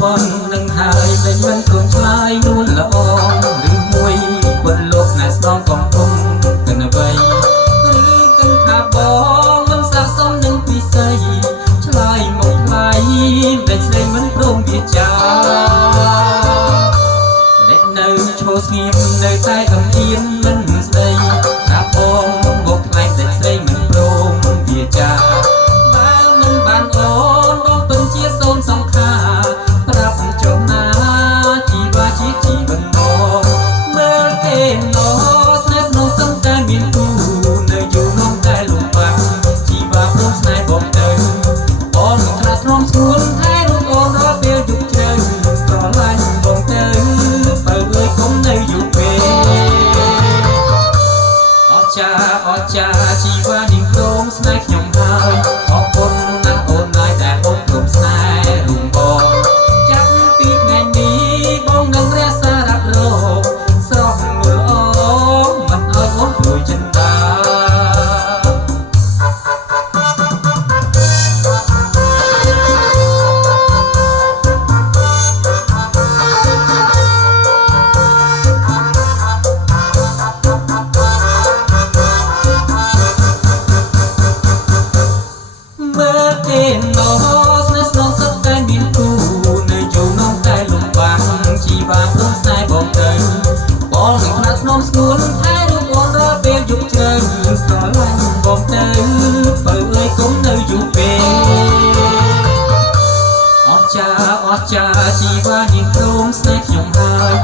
ប៉ុននឹងហើយដែលមិនព្រមឆ្លើយនួនល្អឬមួយពលលោកណែស្នងកំពុងទៅអ្វីឬគិតថាបងមិនស័ក្តិសមនឹងពិសីឆ្លើយមកថ្លៃដែលស្រីមិនព្រមវាចាដែលនៅឈរស្ងៀមនៅតែអំអៀនមិនស្ដីថាបងមកថ្លៃដែលស្រីមិនព្រមវាចាបើមិនបានអូនបងពិតជាសូនសង្ខាប្រាប់ចុះណាជីវ៉ាជាជីវិតមកមើលគេណោស្នេហ៍នោះសឹងតែមានគូនៅយូរនំតែលំបាក់ជីវ៉ាព្រមស្នេហ៍បងទៅបងត្រាស់ទ្រាំស្រួលថែរូបអូនរាល់ពេលយប់ជ្រៅស្រឡាញ់បងទៅបើអើយកុំនៅយូរពេកអស្ចារ្យជីវ៉ានាងព្រមស្នេហ៍ខ្ញុំហើយអរគុណណាស់អូនហើយដែលអូនព្រមស្នេហ៍រួមបងចាប់ពីថ្ងៃនេះបងនឹងរក្សារ៉ាប់រងស្រស់មូលអងមិនឲ្យអូនព្រួយចិនដាមើលគេណោស្នេហ៍ស្នងសឹកតែមានគូនៅយូរនំតែលំបាក់ជីវ៉ាព្រមស្នេហ៍បងទៅបងនឹងថ្នាក់ស្នំស្ងួនថែរូបអូនរាល់ពេលយប់ជ្រៅស្រឡាញ់បងទៅបើអើយកុំនៅយូរពេកអស្ចារ្យជីវ៉ានាងព្រមស្នេហ៍ខ្ញុំហើយ